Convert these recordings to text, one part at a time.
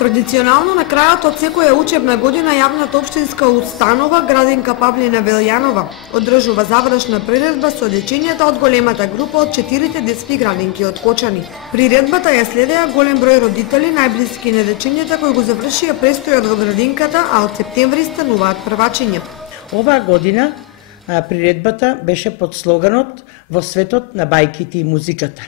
Традиционално на крајот од секоја учебна година јавната општинска установа Градинка Павлина Велјанова одржува завршна приредба со дечињата од големата група од 4 детски градинки од Кочани. Приредбата ја следеа голем број родители најблиски на дечињата кои го завршија престојот во градинката, а од септември стануваат првачиња. Оваа година приредбата беше под слоганот "Во светот на бајките и музиката".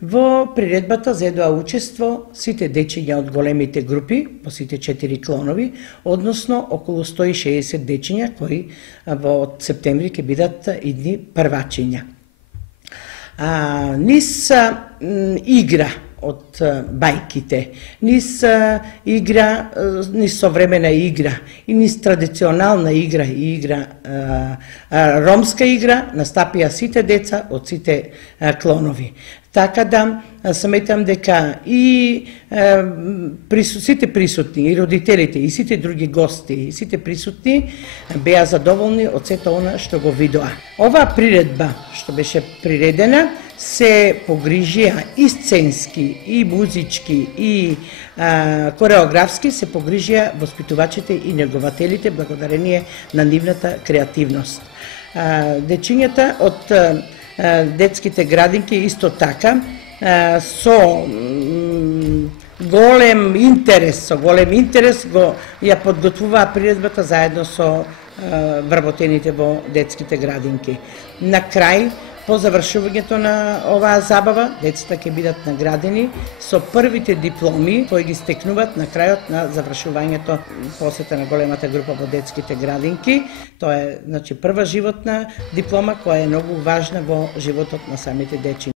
Во приредбата заедоа учество сите дечиња од големите групи, по сите 4 клонови, односно околу 160 дечиња кои во септември ќе бидат идни првачиња. Низ игра од бајките, низ игра, низ современа игра и низ традиционална игра и игра, ромска игра, настапија сите деца од сите клонови. Така да сметам дека и сите присутни, и родителите, и сите други гости, и сите присутни беа задоволни од сето она што го видоа. Оваа приредба што беше приредена се погрижија и сценски, и музички, и кореографски се погрижија воспитувачите и негователите благодарение на нивната креативност. Дечињата од детските градинки исто така со голем интерес го ја подготвуваа приредбата заедно со вработените во детските градинки. На крај, по завршувањето на оваа забава, децата ќе бидат наградени со првите дипломи кои ги стекнуваат на крајот на завршувањето посета на големата група во детските градинки. Тоа е прва животна диплома која е многу важна во животот на самите дечиња.